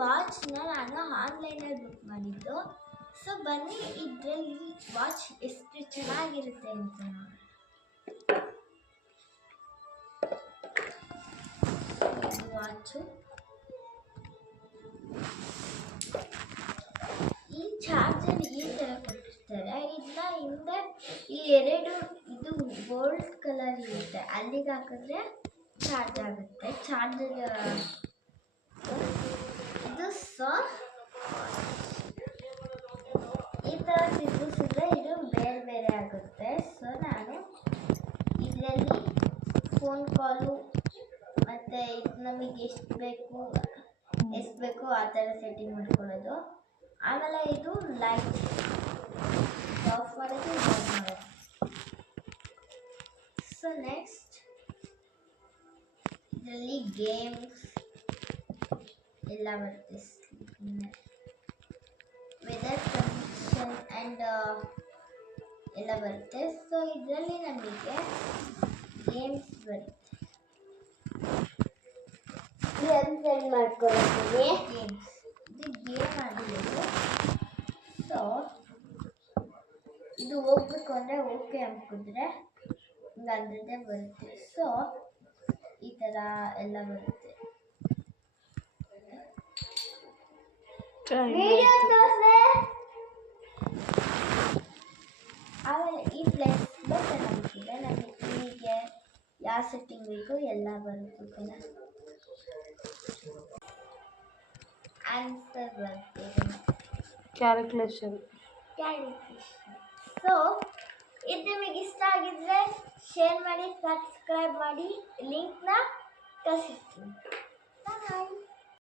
ವಾಚ್ನ ನಾನು ಆನ್ಲೈನಲ್ಲಿ ಬುಕ್ ಮಾಡಿದ್ದು. ಸೊ ಬನ್ನಿ ಇದರಲ್ಲಿ ವಾಚ್ ಎಷ್ಟು ಚೆನ್ನಾಗಿರುತ್ತೆ ಅಂತ ನೋಡಿ. ವಾಚು ಈ ಚಾರ್ಜರ್ ಈ ಥರ ಕೊಟ್ಟಿರ್ತಾರೆ. ಇದನ್ನ ಹಿಂದೆ ಈ ಎರಡು ಇದು ಗೋಲ್ಡ್ ಕಲರ್ ಇರುತ್ತೆ, ಅಲ್ಲಿಗೆ ಹಾಕಿದ್ರೆ ಚಾರ್ಜ್ ಆಗುತ್ತೆ. ಚಾರ್ಜರ್ ಇದು ಈ ಥರ ತಿರುಗಿಸಿದ್ರೆ ಇದು ಬೇರೆ ಬೇರೆ ಆಗುತ್ತೆ. ಸೊ ನಾನು ಇದರಲ್ಲಿ ಫೋನ್ ಕಾಲು ಮತ್ತು ಇದು ನಮಗೆ ಎಷ್ಟು ಬೇಕು ಆ ಥರ ಸೆಟ್ಟಿಂಗ್ ಮಾಡ್ಕೊಳ್ಳೋದು. ಆಮೇಲೆ ಇದು ಲೈಟ್ ಆಫ್ ಮಾಡೋದು, ಆನ್ ಮಾಡೋದು. ಸೊ ನೆಕ್ಸ್ಟ್ ಇದರಲ್ಲಿ ಗೇಮ್ಸ್ ಎಲ್ಲ ಬರುತ್ತೆ, ವೆದರ್ ಕಂಡೀಷನ್ ಆ್ಯಂಡ್ ಎಲ್ಲ ಬರುತ್ತೆ. ಸೊ ಇದರಲ್ಲಿ ನಮಗೆ ಗೇಮ್ಸ್ ಬರುತ್ತೆ, ಸೆಂಡ್ ಮಾಡ್ಕೊಳ್ತೀನಿ. ಗೇಮ್ಸ್ ಇದು ಗೇಮ್ ಆಗಿರೋದು. ಸೊ ಇದು ಹೋಗ್ಬೇಕು ಅಂದರೆ ಓಕೆ ಅಂದ್ಕಿದ್ರೆ ಹಿಂಗಂದ್ರೆ ಬರುತ್ತೆ. ಸೊ ಈ ಥರ ಎಲ್ಲ ಬರುತ್ತೆ. ಆಮೇಲೆ ಈ ಪ್ಲಸ್ ಬಟನ್ ಅಂತಿದೆ, ನಮಗೆ ಟಿವಿಗೆ ಯಾವ ಸೆಟ್ಟಿಂಗ್ ಬೇಕು ಎಲ್ಲ ಬರುತ್ತೆ. ಆನ್ಸರ್ ಬರುತ್ತೆ, ಕ್ಯಾಲ್ಕುಲೇಷನ್. ಸೊ ಇದು ನಿಮಗೆ ಇಷ್ಟ ಆಗಿದ್ರೆ ಶೇರ್ ಮಾಡಿ, ಸಬ್ಸ್ಕ್ರೈಬ್ ಮಾಡಿ, ಲಿಂಕ್ನ ಕಳಿಸ್ತೀನಿ.